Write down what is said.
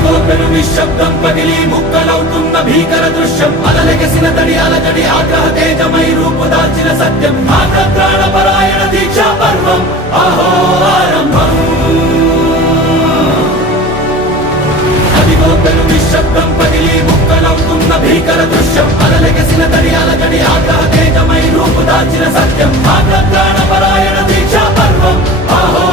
అదిగో పెను నిశ్శబ్దం పగిలి ముక్కలవుతున్న భీకర దృశ్యం అలలెగసిన తడి అలజడి ఆగ్రహ తేజమై రూపు దాల్చిన సత్యం ఆగ్రత్రాణ పరాయణ దీక్షా పర్వం అహో ఆరంభం అదిగో పెను నిశ్శబ్దం పగిలి ముక్కలవుతున్న భీకర దృశ్యం అలలెగసిన తడి అలజడి ఆగ్రహ తేజమై రూపు దాల్చిన సత్యం ఆగ్రత్రాణ పరాయణ దీక్షా పర్వం అహో